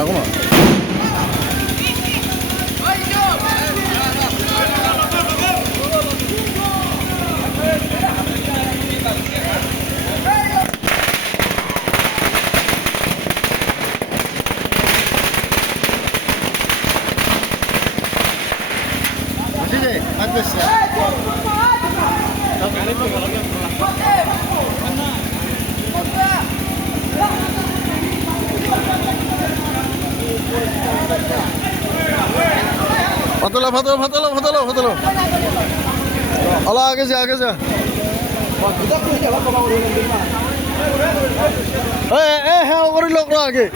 Ako na. Sige, atas ya. ফাতলো আলা আগে যা হ্যাঁ করি লোক আগে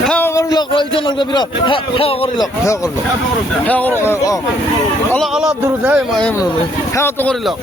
হ্যাঁ করি লোক ইজন বিরা হ্যাঁ করি লোক অলপ দূর যায় হ্যাঁ তো করি লোক